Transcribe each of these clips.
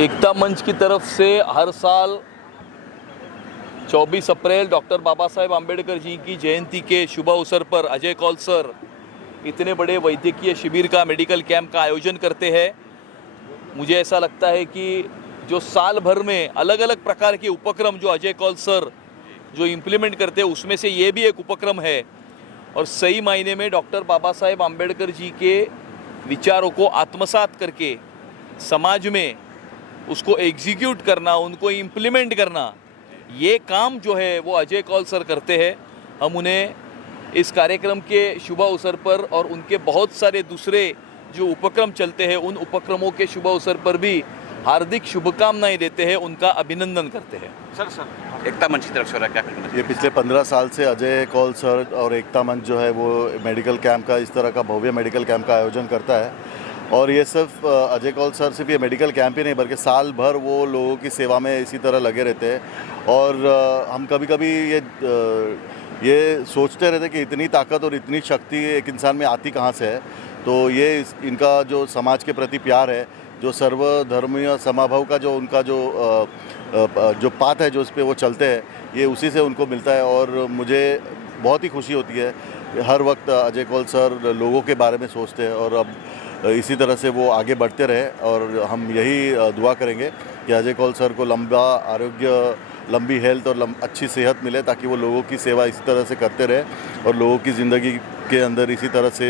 एकता मंच की तरफ से हर साल 24 अप्रैल डॉक्टर बाबा साहेब आम्बेडकर जी की जयंती के शुभ अवसर पर अजय कौल सर इतने बड़े वैद्यकीय शिविर का मेडिकल कैंप का आयोजन करते हैं। मुझे ऐसा लगता है कि जो साल भर में अलग अलग प्रकार के उपक्रम जो अजय कौल सर जो इम्प्लीमेंट करते हैं उसमें से ये भी एक उपक्रम है और सही मायने में डॉक्टर बाबा साहेब आम्बेडकर जी के विचारों को आत्मसात करके समाज में उसको एग्जीक्यूट करना, उनको इम्प्लीमेंट करना, ये काम जो है वो अजय कौल सर करते हैं। हम उन्हें इस कार्यक्रम के शुभ अवसर पर और उनके बहुत सारे दूसरे जो उपक्रम चलते हैं उन उपक्रमों के शुभ अवसर पर भी हार्दिक शुभकामनाएं देते हैं, उनका अभिनंदन करते हैं। सर एकता मंच की तरफ से हो रहा है, क्या कहना? ये पिछले 15 साल से अजय कौल सर और एकता मंच जो है वो मेडिकल कैंप का, इस तरह का भव्य मेडिकल कैंप का आयोजन करता है। और ये सिर्फ अजय कौल सर सिर्फ ये मेडिकल कैंप ही नहीं बल्कि साल भर वो लोगों की सेवा में इसी तरह लगे रहते हैं। और हम कभी कभी ये सोचते रहते कि इतनी ताकत और इतनी शक्ति एक इंसान में आती कहाँ से है। तो ये इनका जो समाज के प्रति प्यार है, जो सर्वधर्मीय समाभाव का जो उनका जो पाथ है जो उस पर वो चलते हैं, ये उसी से उनको मिलता है। और मुझे बहुत ही खुशी होती है हर वक्त अजय कौल सर लोगों के बारे में सोचते हैं और अब इसी तरह से वो आगे बढ़ते रहे। और हम यही दुआ करेंगे कि अजय कौल सर को लंबा आरोग्य, लंबी हेल्थ और अच्छी सेहत मिले ताकि वो लोगों की सेवा इसी तरह से करते रहे और लोगों की ज़िंदगी के अंदर इसी तरह से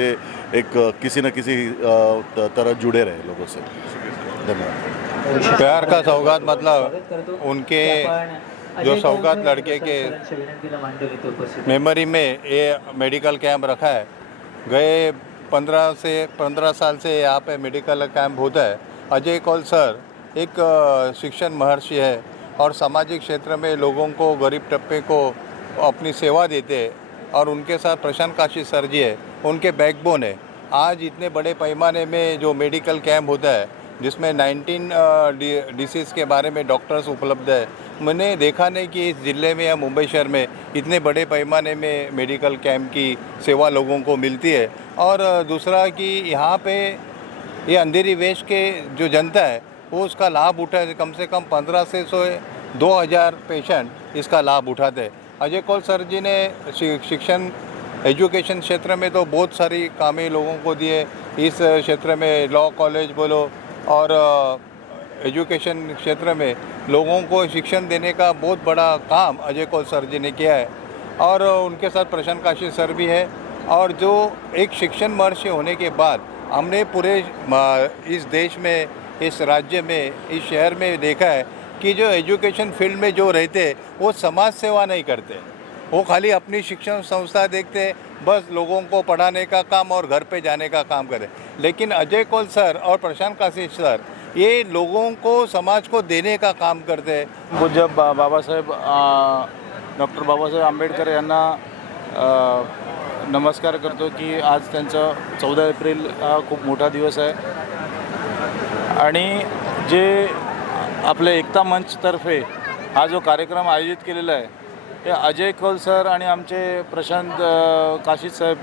एक किसी न किसी तरह जुड़े रहे लोगों से। धन्यवाद। प्यार का सौगात मतलब उनके जो सौगात लड़के के मेमोरी में ये मेडिकल कैंप रखा है। गए 15 साल से यहाँ पे मेडिकल कैंप होता है। अजय कौल सर एक शिक्षण महर्षि है और सामाजिक क्षेत्र में लोगों को, गरीब तबके को अपनी सेवा देते हैं। और उनके साथ प्रशांत काशी सर जी है, उनके बैकबोन है। आज इतने बड़े पैमाने में जो मेडिकल कैंप होता है जिसमें 19 डिसीज़ के बारे में डॉक्टर्स उपलब्ध है, मैंने देखा नहीं कि इस ज़िले में या मुंबई शहर में इतने बड़े पैमाने में मेडिकल कैंप की सेवा लोगों को मिलती है। और दूसरा कि यहाँ पे ये अंधेरी वेश के जो जनता है वो उसका लाभ उठाए। कम से कम 15 से 2000 पेशेंट इसका लाभ उठाते हैं। अजय कौल सर जी ने शिक्षण एजुकेशन क्षेत्र में तो बहुत सारी कामें लोगों को दिए। इस क्षेत्र में लॉ कॉलेज बोलो और एजुकेशन क्षेत्र में लोगों को शिक्षण देने का बहुत बड़ा काम अजय कौल सर जी ने किया है। और उनके साथ प्रशांत काशी सर भी है। और जो एक शिक्षण महर्षि होने के बाद हमने पूरे इस देश में, इस राज्य में, इस शहर में देखा है कि जो एजुकेशन फील्ड में जो रहते वो समाज सेवा नहीं करते, वो खाली अपनी शिक्षण संस्था देखते, बस लोगों को पढ़ाने का काम और घर पे जाने का काम करे। लेकिन अजय कौल सर और प्रशांत काशी सर ये लोगों को, समाज को देने का काम करते हैं। पूज्य बाबासाहेब डॉक्टर बाबासाहेब आंबेडकर यांना नमस्कार करतो की आज त्यांचा 14 एप्रिल हा खूप मोठा दिवस आहे आणि जे आपल्या एकता मंचतर्फे हा जो कार्यक्रम आयोजित केलेला आहे ते अजय कौल सर आणि आमचे प्रशांत काशी साहेब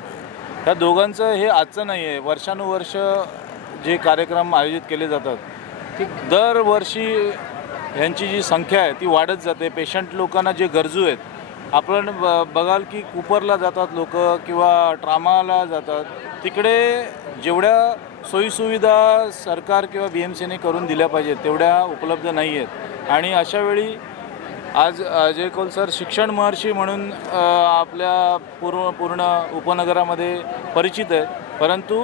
या दोघांचं हे आजचं नाही आहे। वर्षानुवर्ष जे कार्यक्रम आयोजित केले जातात ती दरवर्षी यांची जी संख्या आहे ती वाढत जाते। पेशंट लोकांना जे गरजू आहेत, आपण बघाल की कुपरला जातात लोक किंवा ट्रामाला जातात, तिकडे जेवढ्या सोयीसुविधा सरकार किंवा BMCने करून दिल्या पाहिजेत तेवढ्या उपलब्ध नाही आहेत। आणि अशावेळी आज अजय कौल सर शिक्षण महर्षी म्हणून आपल्या पूर्ण उपनगरामध्ये परिचित आहेत, परंतु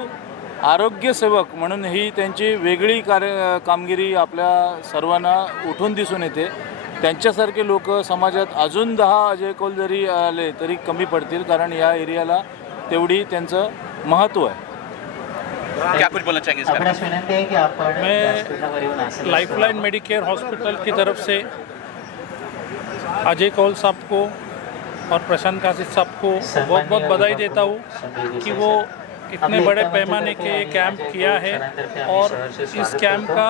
आरोग्यसेवक म्हणून ही त्यांची वेगळी कामगिरी आपल्या सर्वांना उठून दिसून येते। त्यांच्यासारखे लोक समाजात अजून 10 अजय कौल जरी आले तरी कमी पडतील, कारण या एरियाला तेवढी त्यांचं महत्त्व आहे। क्या कुछ बोलना चाहेंगे इसका? मैं लाइफलाइन मेडिकेयर हॉस्पिटल की तरफ से अजय कौल साहब को और प्रशांत काशी साहब को बहुत बहुत बधाई देता हूँ कि वो इतने बड़े पैमाने के कैंप किया है और इस कैंप का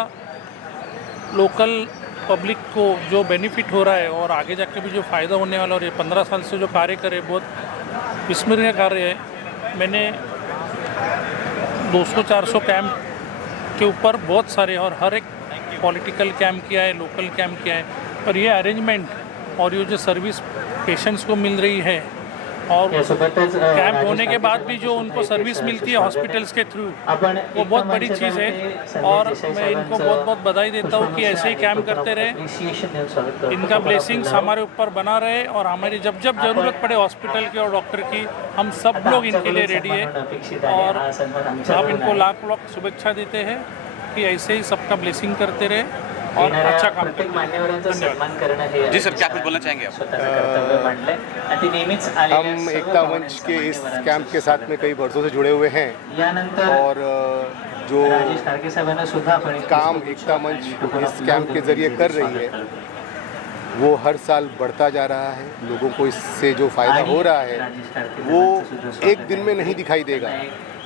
लोकल पब्लिक को जो बेनिफिट हो रहा है और आगे जाके भी जो फ़ायदा होने वाला, और ये 15 साल से जो कार्य करे बहुत विस्मरणीय कार्य है। मैंने 200-400 कैंप के ऊपर बहुत सारे और हर एक पॉलिटिकल कैंप किया है, लोकल कैंप किया है, और ये अरेंजमेंट और ये जो सर्विस पेशेंट्स को मिल रही है और कैंप होने के बाद भी जो उनको सर्विस मिलती है हॉस्पिटल्स के थ्रू, वो बहुत बड़ी चीज़ है। और मैं इनको बहुत बहुत बधाई देता हूँ कि ऐसे ही कैंप करते रहे, इनका ब्लेसिंग्स हमारे ऊपर बना रहे, और हमारी जब जब ज़रूरत पड़े हॉस्पिटल की और डॉक्टर की, हम सब लोग इनके लिए रेडी है। और आप इनको लाख लाख शुभेच्छा देते हैं कि ऐसे ही सबका ब्लेसिंग करते रहे और अच्छा काम करें। जी सर, क्या कुछ बोलना चाहेंगे आप? हम एकता मंच के इस कैंप के साथ में कई वर्षों से जुड़े हुए हैं और जो काम एकता मंच इस कैंप के ज़रिए कर रही है वो हर साल बढ़ता जा रहा है। लोगों को इससे जो फ़ायदा हो रहा है वो एक दिन में नहीं दिखाई देगा,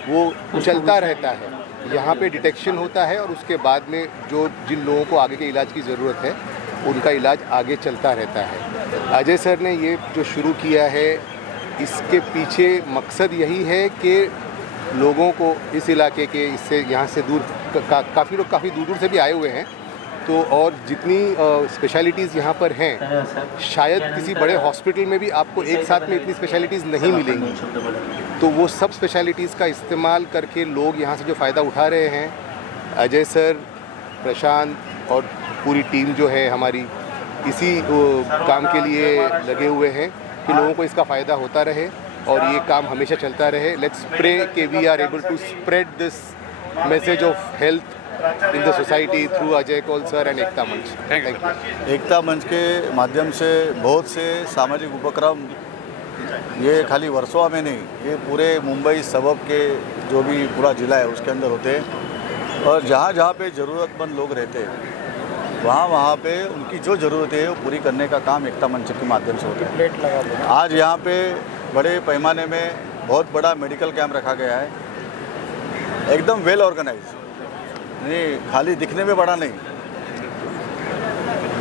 वो चलता रहता है। यहाँ पे डिटेक्शन होता है और उसके बाद में जो जिन लोगों को आगे के इलाज की ज़रूरत है उनका इलाज आगे चलता रहता है। अजय सर ने ये जो शुरू किया है इसके पीछे मकसद यही है कि लोगों को इस इलाके के इससे यहाँ से दूर काफ़ी लोग काफ़ी दूर दूर से भी आए हुए हैं, तो और जितनी स्पेशलिटीज़ यहाँ पर हैं शायद किसी बड़े हॉस्पिटल में भी आपको एक साथ में इतनी स्पेशलिटीज़ नहीं मिलेंगी, तो वो सब स्पेशलिटीज़ का इस्तेमाल करके लोग यहाँ से जो फ़ायदा उठा रहे हैं, अजय सर, प्रशांत और पूरी टीम जो है हमारी इसी काम के लिए लगे हुए हैं कि लोगों को इसका फ़ायदा होता रहे और ये काम हमेशा चलता रहे। लेट्स प्रे कि we are able to spread this message of health in the society through Ajay Kaul sir and Ekta Manch. Thank you. एकता मंच के माध्यम से बहुत से सामाजिक उपक्रम ये खाली वर्सोवा में नहीं, ये पूरे मुंबई सबब के जो भी पूरा ज़िला है उसके अंदर होते हैं, और जहाँ जहाँ पे ज़रूरतमंद लोग रहते हैं वहाँ पे उनकी जो ज़रूरत है वो पूरी करने का काम एकता मंच के माध्यम से होता है। आज यहाँ पे बड़े पैमाने में बहुत बड़ा मेडिकल कैंप रखा गया है, एकदम वेल ऑर्गेनाइज, नहीं खाली दिखने में बड़ा नहीं,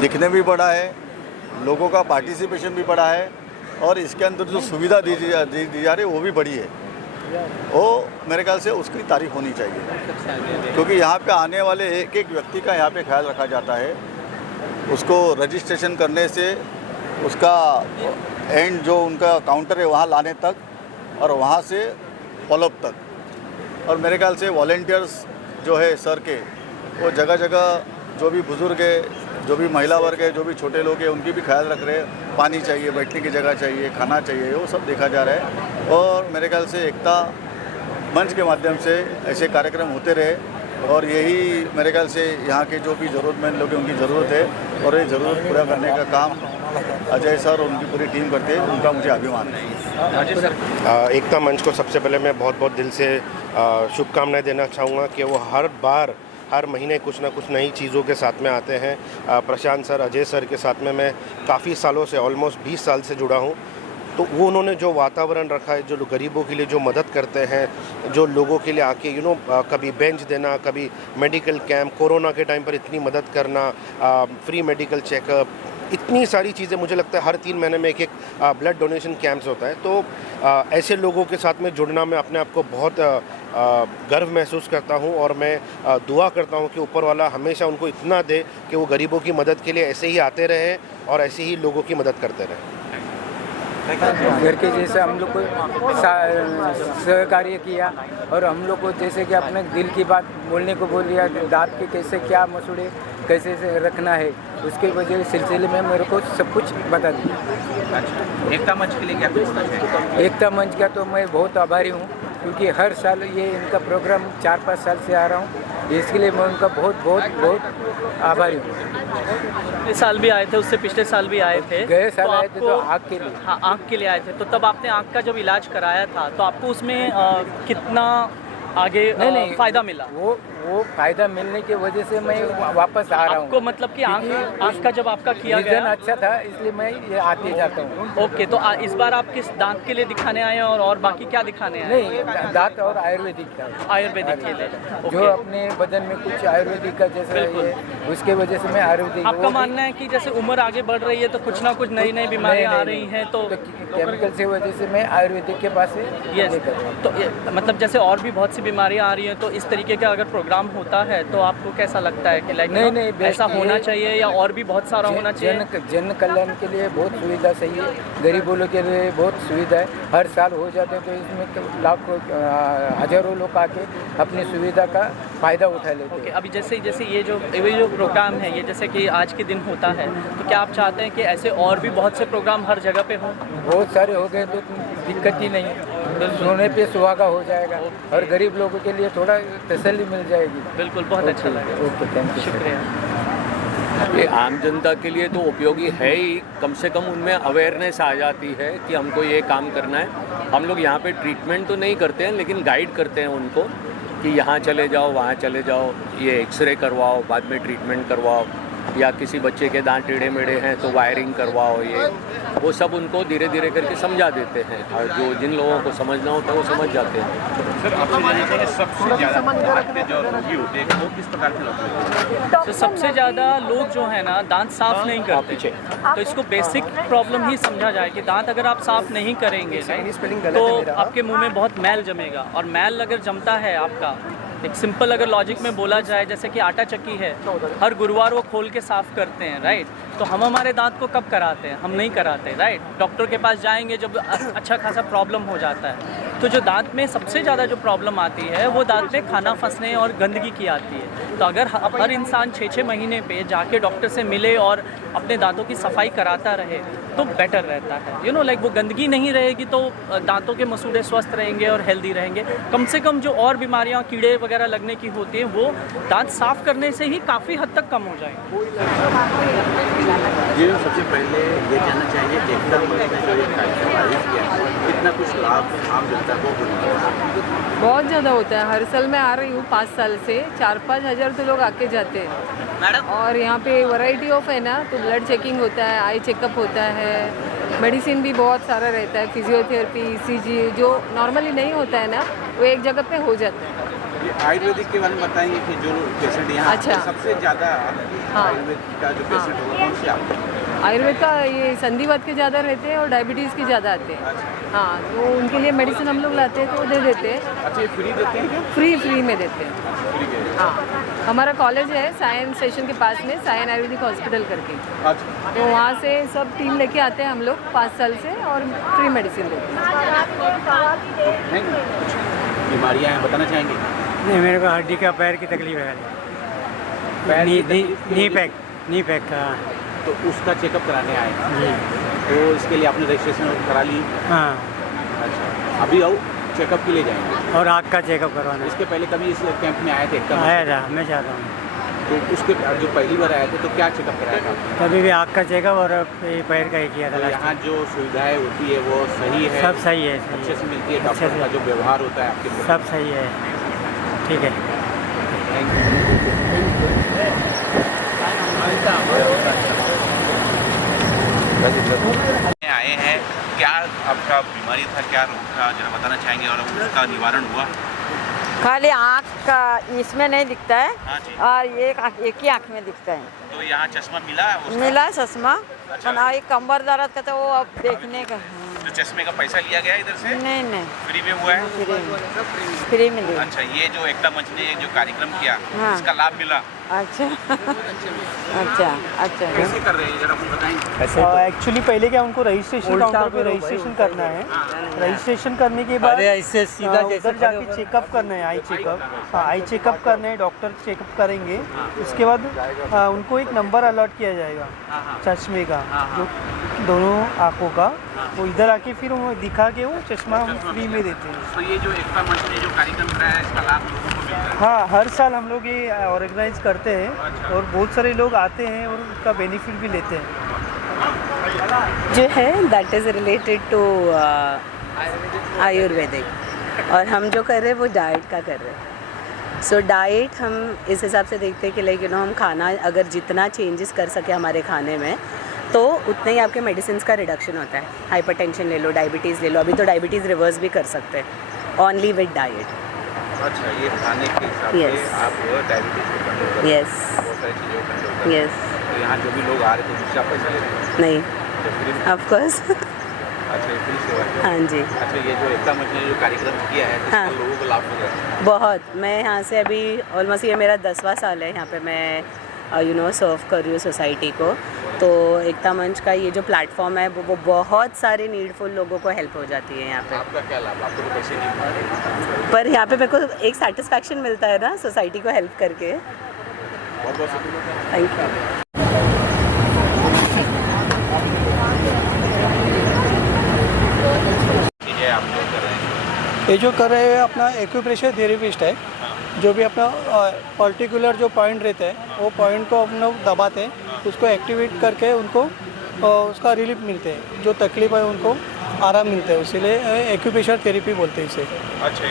दिखने भी बड़ा है, लोगों का पार्टिसिपेशन भी बड़ा है, और इसके अंदर जो सुविधा दी जा रही है वो भी बड़ी है। वो मेरे ख्याल से उसकी तारीफ होनी चाहिए, क्योंकि यहाँ पे आने वाले एक एक व्यक्ति का यहाँ पे ख्याल रखा जाता है। उसको रजिस्ट्रेशन करने से उसका एंड जो उनका काउंटर है वहाँ लाने तक और वहाँ से फॉलोअप तक। और मेरे ख्याल से वॉलेंटियर्स जो है सर के, वो जगह जगह जो भी बुज़ुर्ग है, जो भी महिला वर्ग है, जो भी छोटे लोग हैं, उनकी भी ख्याल रख रहे हैं। पानी चाहिए, बैठने की जगह चाहिए, खाना चाहिए, वो सब देखा जा रहा है। और मेरे ख्याल से एकता मंच के माध्यम से ऐसे कार्यक्रम होते रहे, और यही मेरे ख्याल से यहाँ के जो भी ज़रूरतमंद लोग हैं उनकी ज़रूरत है, और ये ज़रूरत पूरा करने का काम अजय सर और उनकी पूरी टीम करते हैं, उनका मुझे अभिमान है। एकता मंच को सबसे पहले मैं बहुत बहुत दिल से शुभकामनाएं देना चाहूँगा कि वो हर महीने कुछ ना कुछ नई चीज़ों के साथ में आते हैं। प्रशांत सर, अजय सर के साथ में मैं काफ़ी सालों से, ऑलमोस्ट 20 साल से जुड़ा हूँ, तो वो उन्होंने जो वातावरण रखा है, जो गरीबों के लिए जो मदद करते हैं, जो लोगों के लिए आके कभी बेंच देना, कभी मेडिकल कैंप, कोरोना के टाइम पर इतनी मदद करना, फ्री मेडिकल चेकअप, इतनी सारी चीज़ें, मुझे लगता है हर 3 महीने में एक ब्लड डोनेशन कैंप्स होता है। तो ऐसे लोगों के साथ में जुड़ना मैं अपने आप को बहुत गर्व महसूस करता हूं, और मैं दुआ करता हूं कि ऊपर वाला हमेशा उनको इतना दे कि वो गरीबों की मदद के लिए ऐसे ही आते रहें और ऐसे ही लोगों की मदद करते रहें। घर के जैसे हम लोग को सहकार्य किया, और हम लोग को जैसे कि अपने दिल की बात बोलने को बोल दिया, दांत के कैसे क्या मसूड़े कैसे से रखना है, उसके वजह सिलसिले में मेरे को सब कुछ बता दिया। एकता मंच के लिए क्या कुछ बोलना चाहेंगे? एकता मंच का तो मैं बहुत आभारी हूँ, क्योंकि हर साल ये इनका प्रोग्राम 4-5 साल से आ रहा हूँ, इसके लिए मैं उनका बहुत बहुत बहुत आभारी हूँ। इस साल भी आए थे, उससे पिछले साल भी आए थे। गए साल आए थे तो आँख के लिए। हाँ, आँख के लिए आए थे। तो तब आपने आँख का जब इलाज कराया था तो आपको उसमें कितना आगे नहीं फ़ायदा मिला? वो फ़ायदा मिलने की वजह से मैं वापस आ रहा हूँ। आपको मतलब कि आँख का जब आपका किया गया अच्छा था, इसलिए मैं ये आते जाता हूँ। ओके, तो इस बार आप किस दांत के लिए दिखाने आए हैं और बाकी क्या दिखाने आए? नहीं, दांत और आयुर्वेदिक का। आयुर्वेदिक के लिए जो अपने बदन में कुछ आयुर्वेदिक का जैसे ये, उसके वजह से मैं आयुर्वेदिक। आपका मानना है कि जैसे उम्र आगे बढ़ रही है तो कुछ ना कुछ नई नई बीमारियाँ आ रही हैं, तो केमिकल से वजह से मैं आयुर्वेदिक के पास से। तो मतलब जैसे और भी बहुत सी बीमारियाँ आ रही हैं, तो इस तरीके का अगर प्रोग्राम प्रोग्राम होता है तो आपको कैसा लगता है कि लाइक नहीं, ऐसा होना चाहिए या और भी बहुत सारा होना चाहिए? जन कल्याण के लिए बहुत सुविधा सही है, गरीबों लोग के लिए बहुत सुविधा है। हर साल हो जाते हैं तो इसमें तो लाखों हजारों लोग आके अपनी सुविधा का फ़ायदा उठा लेते हैं। अभी जैसे ये जो प्रोग्राम है, ये जैसे कि आज के दिन होता है, तो क्या आप चाहते हैं कि ऐसे और भी बहुत से प्रोग्राम हर जगह पे हों? बहुत सारे हो गए तो दिक्कत ही नहीं, तो सोने पे सुहागा हो जाएगा और गरीब लोगों के लिए थोड़ा तसल्ली मिल जाएगी। बिल्कुल, बहुत अच्छा लगा। ओके, थैंक यू, शुक्रिया। ये आम जनता के लिए तो उपयोगी है ही, कम से कम उनमें अवेयरनेस आ जाती है कि हमको ये काम करना है। हम लोग यहाँ पे ट्रीटमेंट तो नहीं करते हैं, लेकिन गाइड करते हैं उनको कि यहाँ चले जाओ, वहाँ चले जाओ, ये एक्सरे करवाओ, बाद में ट्रीटमेंट करवाओ, या किसी बच्चे के दांत टेढ़े मेढ़े हैं तो वायरिंग करवाओ, ये वो सब उनको धीरे धीरे करके समझा देते हैं, और जो जिन लोगों को समझना होता है वो समझ जाते हैं। सर, आपसे जानना चाहिए सबसे ज़्यादा दांत के जो रोगी होते हैं वो किस प्रकार के लोग होते हैं? तो सबसे ज़्यादा लोग जो है ना दांत साफ नहीं करते, तो इसको बेसिक प्रॉब्लम ही समझा जाए कि दांत अगर आप साफ नहीं करेंगे तो आपके मुंह में बहुत मैल जमेगा, और मैल अगर जमता है आपका, एक सिंपल अगर लॉजिक में बोला जाए, जैसे कि आटा चक्की है, हर गुरुवार वो खोल के साफ़ करते हैं, राइट? तो हम हमारे दांत को कब कराते हैं? हम नहीं कराते, राइट? डॉक्टर के पास जाएंगे जब अच्छा खासा प्रॉब्लम हो जाता है। तो जो दांत में सबसे ज़्यादा जो प्रॉब्लम आती है वो दांत में खाना फंसने और गंदगी की आती है। तो अगर हर इंसान 6-6 महीने पे जाके डॉक्टर से मिले और अपने दांतों की सफाई कराता रहे तो बेटर रहता है। लाइक वो गंदगी नहीं रहेगी तो दांतों के मसूड़े स्वस्थ रहेंगे और हेल्दी रहेंगे। कम से कम जो और बीमारियां, कीड़े वगैरह लगने की होती हैं, वो दांत साफ़ करने से ही काफ़ी हद तक कम हो जाएंगे। ये सबसे पहले ये जानना चाहिए कि एकता मंच ने जो ये कार्यक्रम आयोजित किया, कितना कुछ लाभ आम जनता को होता है? बहुत ज़्यादा होता है। हर साल मैं आ रही हूँ 5 साल से, 4-5 हज़ार तो लोग आके जाते हैं मैडम। और यहाँ पे वैरायटी ऑफ है ना, तो ब्लड चेकिंग होता है, आई चेकअप होता है, मेडिसिन भी बहुत सारा रहता है, फिजियोथेरेपी, ECG, जो नॉर्मली नहीं होता है ना वो एक जगह पे हो जाता है। ये आयुर्वेदिक के बारे में बताएंगे कि जो पेशेंट यहाँ अच्छा। सबसे ज़्यादा आयुर्वेद का जो पेशेंट होगा कौन से आते हैं? आयुर्वेद का ये संधिवात के ज़्यादा रहते हैं और डायबिटीज़ के ज़्यादा आते हैं। हाँ, तो उनके लिए मेडिसिन हम लोग लाते हैं तो दे देते हैं। अच्छा, ये फ्री देते हैं क्या? फ्री में देते हैं। फ्री के? हाँ, हमारा कॉलेज है सायन स्टेशन के पास में, सायन आयुर्वेदिक हॉस्पिटल करके। अच्छा, तो वहाँ से सब टीम लेके आते हैं हम लोग 5 साल से और फ्री मेडिसिन देते हैं। बीमारियाँ हैं बताना चाहेंगे? नहीं, मेरे को हड्डी का पैर की तकलीफ है, नी पैक का। तो उसका चेकअप कराने आए हैं, तो इसके लिए आपने रजिस्ट्रेशन करा ली? हाँ। अच्छा, अभी आओ चेकअप के लिए जाएंगे? और आँख का चेकअप करवाना। इसके पहले कभी इस कैंप में आए थे? आया था, मैं चाहता हूँ। तो उसके जो पहली बार आए थे तो क्या चेकअप कराया था? कभी भी आँख का चेकअप और पैर का ही किया था। यहाँ जो सुविधाएं होती है वो सही है? सब सही है, अच्छे से मिलती है? डॉक्टर का जो व्यवहार होता है आपके? सब सही है, ठीक है। आए हैं, क्या आपका बीमारी था, क्या रोग था, जरा बताना चाहेंगे और उसका निवारण हुआ? खाली आँख का इसमें नहीं दिखता है। हाँ जी। और एक ही आँख में दिखता है। तो यहाँ चश्मा मिला उसका? मिला चश्मा। अच्छा। और एक कमर दर्द का तो वो अब देखने का। तो चश्मे का पैसा लिया गया इधर से? नहीं, फ्री में हुआ है? फ्री में दिया। अच्छा, ये जो एकता मंच ने जो कार्यक्रम किया, हाँ। इसका लाभ मिला? अच्छा अच्छा। कैसे कर रहे हैं जरा आपको बताएं? एक्चुअली पहले क्या उनको रजिस्ट्रेशन काउंटर पे रजिस्ट्रेशन करना है। रजिस्ट्रेशन करने के बाद ऐसे सीधा उधर जाके चेकअप करना है, आई चेकअप। हाँ, आई चेकअप करना है, डॉक्टर चेकअप करेंगे। उसके बाद उनको एक नंबर अलॉट किया जाएगा चश्मे का, जो दोनों आँखों का, वो इधर आके फिर वो दिखा के वो चश्मा हम फ्री में देते हैं। तो ये जो एकता मंच ने जो कार्यक्रम कराया है, इसका लाभ लोगों को मिलता है? हाँ, हर साल हम लोग ये ऑर्गेनाइज करते हैं और बहुत सारे लोग आते हैं और उसका बेनिफिट भी लेते हैं। जो है that is related to Ayurvedic, और हम जो कर रहे हैं वो डाइट का कर रहे हैं। सो डाइट हम इस हिसाब से देखते हैं कि लाइक हम खाना अगर जितना चेंजेस कर सके हमारे खाने में तो उतने ही आपके मेडिसिन का रिडक्शन होता है। हाइपरटेंशन ले लो, डायबिटीज़ ले लो, अभी तो डायबिटीज़ रिवर्स भी कर सकते हैं ओनली विद डाइट। अच्छा, ये खाने के हिसाब से आप डायबिटीज़ को कंट्रोल करते हैं? बहुत सारी चीज़ों को कंट्रोल करते हैं। तो यहाँ जो भी लोग आ रहे थे उससे आप पैसा ले रहे हैं? नहीं, तो फ्री में? Of course. अच्छा, ये फ्री सेवा है। हाँ जी। अच्छा, ये जो एकता मंच ने जो कार्यक्रम किया है, हाँ। इसका लोगों को लाभ मिल रहा है? बहुत। मैं यहाँ से अभी ऑलमोस्ट ये मेरा 10वां साल है यहाँ पे मैं सर्व कर रही हूँ सोसाइटी को। तो एकता मंच का ये जो प्लेटफॉर्म है वो बहुत सारे नीडफुल लोगों को हेल्प हो जाती है यहाँ पे। आपका क्या लाभ? आपको तो पैसे नहीं मिल रहे, पर यहाँ पे मेरे को एक सेटिस्फैक्शन मिलता है ना सोसाइटी को हेल्प करके। बहुत बहुत शुक्रिया। Thank you. ये आप जो कर रहे हैं, ये जो कर रहे हैं अपना एक्यूप्रेशर थेरेपिस्ट है, जो भी अपना पर्टिकुलर जो पॉइंट रहता है वो पॉइंट को अपना दबाते हैं, उसको एक्टिवेट करके उनको उसका रिलीफ मिलते हैं, जो तकलीफ है उनको आराम मिलता है, इसीलिए एक्यूप्रेशर थेरेपी बोलते हैं इसे। अच्छा,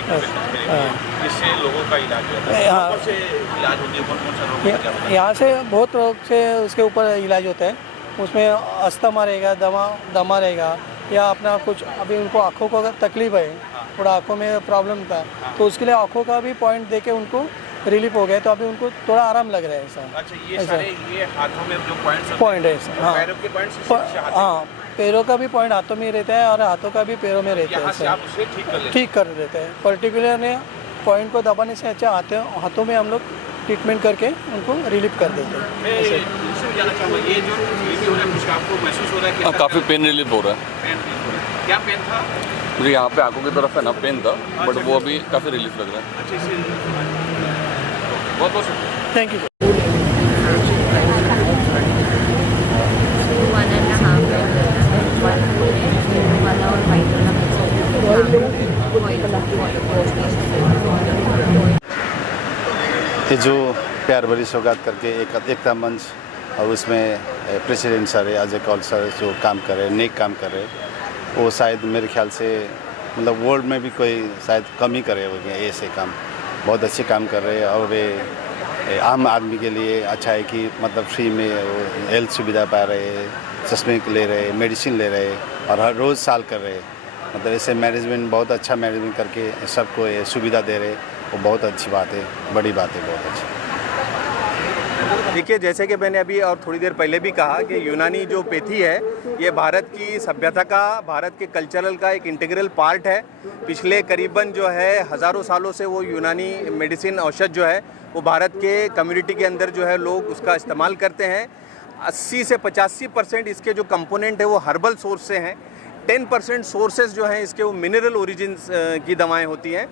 इससे लोगों का इलाज होता है? हाँ। कौन से इलाज होती है? कौन सा रोग? यहाँ से बहुत रोग से उसके ऊपर इलाज होता है, उसमें अस्थमा रहेगा, दमा रहेगा, या अपना कुछ अभी उनको आँखों को अगर तकलीफ है, थोड़ा आँखों में प्रॉब्लम था, तो उसके लिए आँखों का भी पॉइंट देके उनको रिलीफ हो गया, तो अभी उनको थोड़ा आराम लग रहा है ऐसा। अच्छा, ये सारे ये हाथों में जो पॉइंट है ऐसा। हाँ, पैरों के पॉइंट्स? हाँ, पैरों का भी पॉइंट हाथों में रहता है और हाथों का भी पैरों में रहता यहाँ से है, आप उसे ठीक कर लेते हैं? ठीक कर देते हैं। पर्टिकुलर ने पॉइंट को दबाने से अच्छा हाथों में हम लोग ट्रीटमेंट करके उनको रिलीफ कर देते हैं। मैं इससे भी जानना चाहूँगा, ये जो रिलीफ हो रहा है, कुछ आपको महसूस हो रहा है कि काफ़ी पेन रिलीफ हो रहा है। पेन रिलीफ हो रहा है? क्या पेन था? मुझे यहाँ पे आंखों की तरफ है ना पेन था, बट वो अभी काफ़ी रिलीफ लग रहा है। अच्छा, इससे बहुत बहुत शुक्रिया। Thank you. ये जो प्यार भरी सौगात करके एकता मंच और उसमें प्रेसिडेंट सर है, अजय कौल सर जो काम कर रहे हैं, नेक काम कर रहे हैं, वो शायद मेरे ख्याल से मतलब वर्ल्ड में भी कोई शायद कम ही करे हो गया ऐसे काम। बहुत अच्छे काम कर रहे हैं और ये आम आदमी के लिए अच्छा है कि मतलब फ्री में वो हेल्थ सुविधा पा रहे हैं, चश्मे ले रहे हैं, मेडिसिन ले रहे हैं और हर रोज़ साल कर रहे हैं। मतलब ऐसे मैनेजमेंट बहुत अच्छा मैनेजमेंट करके सबको ये सुविधा दे रहे, वो बहुत अच्छी बात है, बड़ी बात है, बहुत अच्छी। देखिए, जैसे कि मैंने अभी और थोड़ी देर पहले भी कहा कि यूनानी जो पैथी है ये भारत की सभ्यता का, भारत के कल्चरल का एक इंटीग्रल पार्ट है। पिछले करीबन जो है हज़ारों सालों से वो यूनानी मेडिसिन औषध जो है वो भारत के कम्युनिटी के अंदर जो है लोग उसका इस्तेमाल करते हैं। 80 से 85% इसके जो कंपोनेंट है वो हर्बल सोर्स से हैं। 10% सोर्सेज जो हैं इसके वो मिनरल ओरिजिन की दवाएं होती हैं।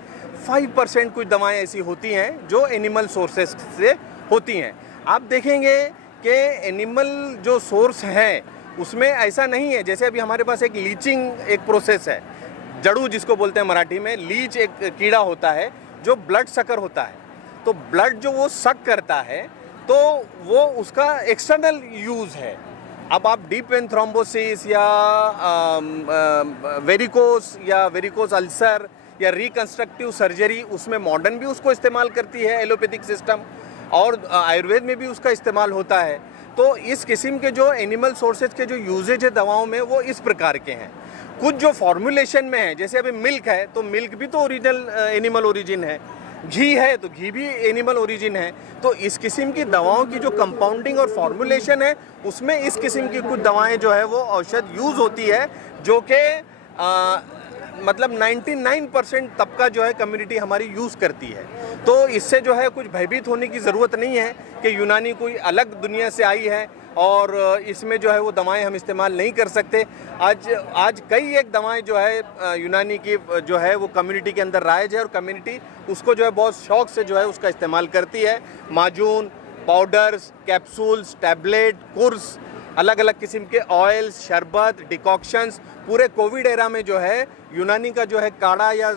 5% कुछ दवाएं ऐसी होती हैं जो एनिमल सोर्सेज से होती हैं। आप देखेंगे कि एनिमल जो सोर्स हैं उसमें ऐसा नहीं है, जैसे अभी हमारे पास एक लीचिंग एक प्रोसेस है, जड़ू जिसको बोलते हैं मराठी में, लीच एक कीड़ा होता है जो ब्लड सकर होता है। तो ब्लड जो वो सक करता है तो वो उसका एक्सटर्नल यूज़ है। अब आप डीप वेन थ्रोम्बोसिस या वेरिकोस अल्सर या रिकन्स्ट्रक्टिव सर्जरी, उसमें मॉडर्न भी उसको इस्तेमाल करती है एलोपैथिक सिस्टम, और आयुर्वेद में भी उसका इस्तेमाल होता है। तो इस किस्म के जो एनिमल सोर्सेज के जो यूजेज है दवाओं में वो इस प्रकार के हैं। कुछ जो फॉर्मुलेशन में है, जैसे अभी मिल्क है तो मिल्क भी तो ओरिजिनल एनिमल ओरिजिन है, घी है तो घी भी एनिमल ओरिजिन है। तो इस किस्म की दवाओं की जो कंपाउंडिंग और फॉर्मुलेशन है उसमें इस किस्म की कुछ दवाएं जो है वो औषध यूज़ होती है, जो कि मतलब 99% तबका जो है कम्युनिटी हमारी यूज़ करती है। तो इससे जो है कुछ भयभीत होने की ज़रूरत नहीं है कि यूनानी कोई अलग दुनिया से आई है और इसमें जो है वो दवाएं हम इस्तेमाल नहीं कर सकते। आज कई एक दवाएं जो है यूनानी की जो है वो कम्युनिटी के अंदर राइज है और कम्युनिटी उसको जो है बहुत शौक से जो है उसका इस्तेमाल करती है। माजून, पाउडर्स, कैप्सूल्स, टैबलेट, कुर्स, अलग अलग किस्म के ऑयल्स, शरबत, डिकॉक्शंस, पूरे कोविड एरा में जो है यूनानी का जो है काढ़ा या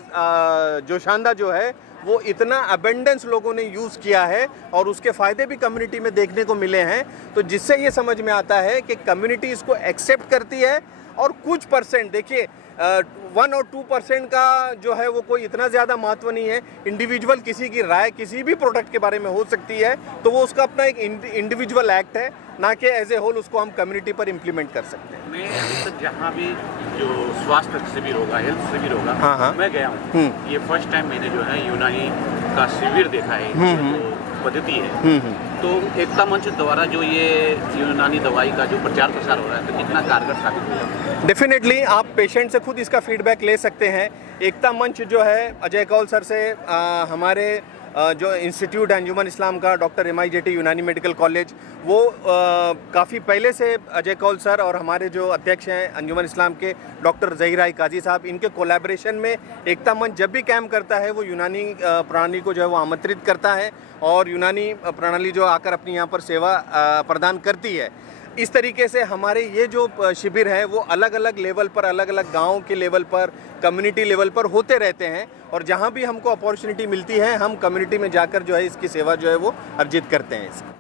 जोशांदा जो है वो इतना अबेंडेंस लोगों ने यूज़ किया है और उसके फ़ायदे भी कम्युनिटी में देखने को मिले हैं। तो जिससे ये समझ में आता है कि कम्युनिटी इसको एक्सेप्ट करती है और कुछ परसेंट, देखिए 1 और 2% का जो है वो कोई इतना ज़्यादा महत्व नहीं है। इंडिविजुअल किसी की राय किसी भी प्रोडक्ट के बारे में हो सकती है, तो वो उसका अपना एक इंडिविजुअल एक्ट है, ना कि एज ए होल उसको हम कम्युनिटी पर इम्प्लीमेंट कर सकते हैं। मैं अभी तक जहाँ भी जो स्वास्थ्य शिविर होगा, हेल्थ शिविर होगा, हाँ। मैं गया हूँ। ये फर्स्ट टाइम मैंने जो है यूनानी का शिविर देखा है, जो पद्धति है तो एकता मंच द्वारा जो ये यूनानी दवाई का जो प्रचार प्रसार हो रहा है तो कितना कारगर साबित हुआ? डेफिनेटली आप पेशेंट से खुद इसका फीडबैक ले सकते हैं। एकता मंच जो है अजय कौल सर से हमारे जो इंस्टीट्यूट अंजुमन इस्लाम का डॉक्टर MIJT यूनानी मेडिकल कॉलेज वो काफ़ी पहले से अजय कौल सर और हमारे जो अध्यक्ष हैं अंजुमन इस्लाम के डॉक्टर ज़हीर काजी साहब, इनके कोलैबोरेशन में एकता मंच जब भी कैंप करता है वो यूनानी प्रणाली को जो है वो आमंत्रित करता है और यूनानी प्रणाली जो आकर अपनी यहाँ पर सेवा प्रदान करती है। इस तरीके से हमारे ये जो शिविर है वो अलग अलग लेवल पर, अलग अलग गाँव के लेवल पर, कम्युनिटी लेवल पर होते रहते हैं और जहाँ भी हमको अपॉर्चुनिटी मिलती है हम कम्युनिटी में जाकर जो है इसकी सेवा जो है वो अर्जित करते हैं।